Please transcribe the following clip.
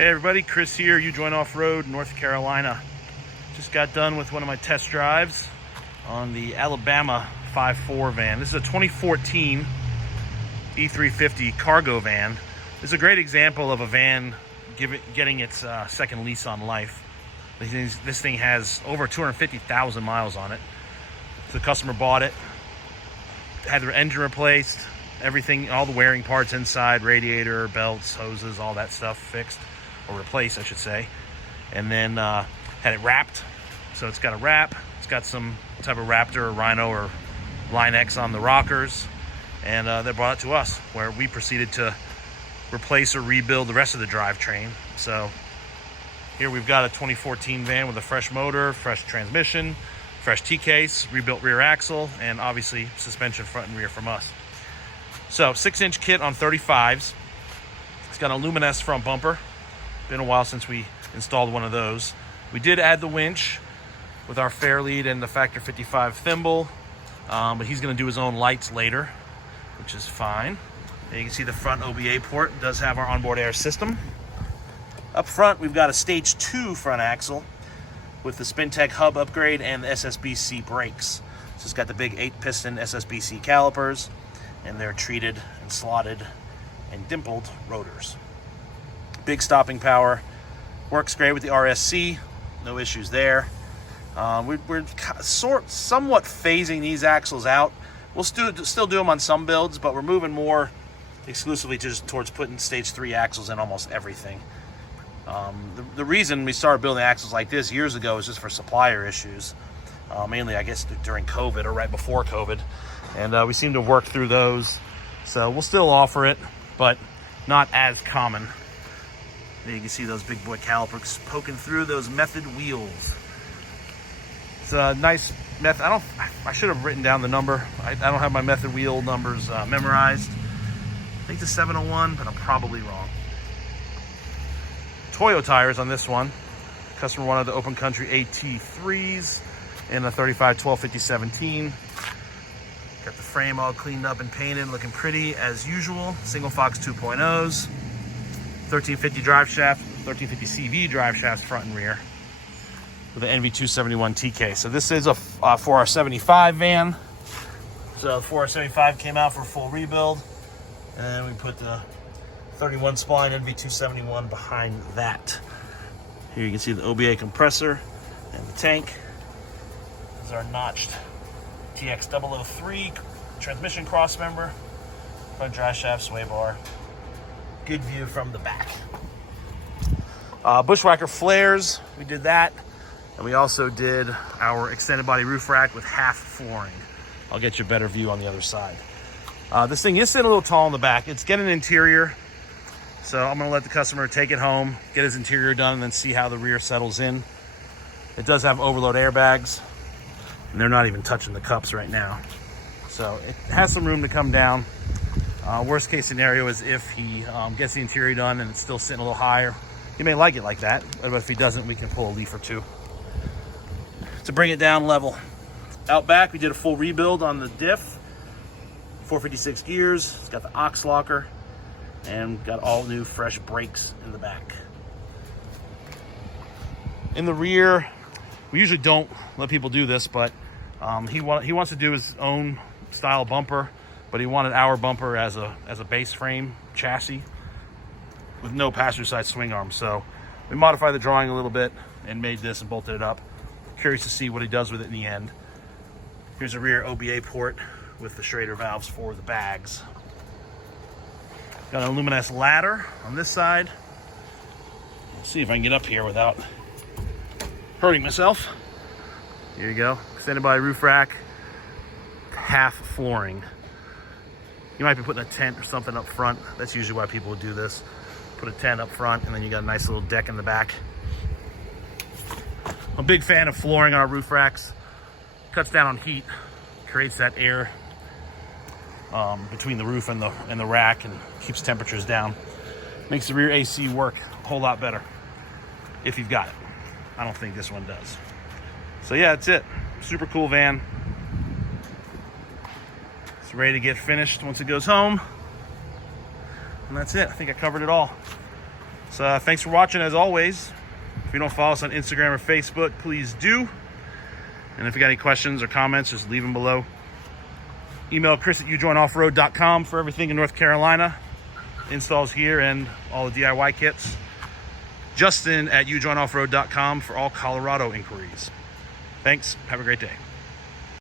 Hey everybody, Chris here, You Join Off-Road, North Carolina. Just got done with one of my test drives on the Alabama 5.4 van. This is a 2014 E350 cargo van. This is a great example of a van getting its second lease on life. This thing has over 250,000 miles on it. So the customer bought it, had their engine replaced, everything, all the wearing parts inside, radiator, belts, hoses, all that stuff fixed, or replaced, I should say. And then had it wrapped. So it's got a wrap. It's got some type of Raptor or Rhino or Line X on the rockers. And they brought it to us, where we proceeded to replace or rebuild the rest of the drivetrain. So here we've got a 2014 van with a fresh motor, fresh transmission, fresh T-case, rebuilt rear axle, and obviously suspension front and rear from us. So 6-inch kit on 35s. It's got an Luminous front bumper. Been a while since we installed one of those. We did add the winch with our Fairlead and the Factor 55 thimble, but he's going to do his own lights later, which is fine. And you can see the front OBA port. It does have our onboard air system. Up front, we've got a stage 2 front axle with the SpinTech hub upgrade and the SSBC brakes. So it's got the big 8-piston SSBC calipers, and they're treated and slotted and dimpled rotors. Big stopping power. Works great with the RSC. No issues there. We're somewhat phasing these axles out. We'll still do them on some builds, but we're moving more exclusively just towards putting stage 3 axles in almost everything. The reason we started building axles like this years ago is just for supplier issues. Mainly, I guess, during COVID or right before COVID. And we seem to work through those. So we'll still offer it, but not as common. There you can see those big boy calipers poking through those method wheels. It's a nice method. I should have written down the number. I don't have my method wheel numbers memorized. I think it's 701, but I'm probably wrong. Toyo tires on this one. Customer wanted the Open Country AT3s in a 35 1250 17. Got the frame all cleaned up and painted, looking pretty as usual. Single Fox 2.0s, 1350 drive shaft, 1350 CV drive shafts front and rear with an NV271 TK. So this is a 4R75 van. So the 4R75 came out for a full rebuild, and then we put the 31 spline NV271 behind that. Here you can see the OBA compressor and the tank. This is our notched TX003 transmission cross member, front drive shaft, sway bar. Good view from the back. Bushwhacker flares, we did that. And we also did our extended body roof rack with half flooring. I'll get you a better view on the other side. This thing is sitting a little tall in the back. It's getting an interior. So I'm gonna let the customer take it home, get his interior done, and then see how the rear settles in. It does have overload airbags, and they're not even touching the cups right now. So it has some room to come down. Worst case scenario is if he gets the interior done and it's still sitting a little higher. He may like it like that, but if he doesn't, we can pull a leaf or two to bring it down level. Out back, we did a full rebuild on the diff. 456 gears, it's got the aux locker, and got all new fresh brakes in the back. In the rear, we usually don't let people do this, but he wants to do his own style bumper, but he wanted our bumper as a base frame chassis with no passenger side swing arm. So we modified the drawing a little bit and made this and bolted it up. Curious to see what he does with it in the end. Here's a rear OBA port with the Schrader valves for the bags. Got an Luminous ladder on this side. Let's see if I can get up here without hurting myself. Here you go. Extended body roof rack, half flooring. You might be putting a tent or something up front. That's usually why people would do this. Put a tent up front, and then you got a nice little deck in the back. I'm a big fan of flooring on our roof racks. Cuts down on heat, creates that air between the roof and the rack, and keeps temperatures down. Makes the rear AC work a whole lot better if you've got it. I don't think this one does. So yeah, that's it. Super cool van. It's ready to get finished once it goes home. And that's it. I think I covered it all. So thanks for watching as always. If you don't follow us on Instagram or Facebook, please do. And if you got any questions or comments, just leave them below. Email chris@ujoinoffroad.com for everything in North Carolina. Installs here and all the DIY kits. Justin@ujoinoffroad.com for all Colorado inquiries. Thanks. Have a great day.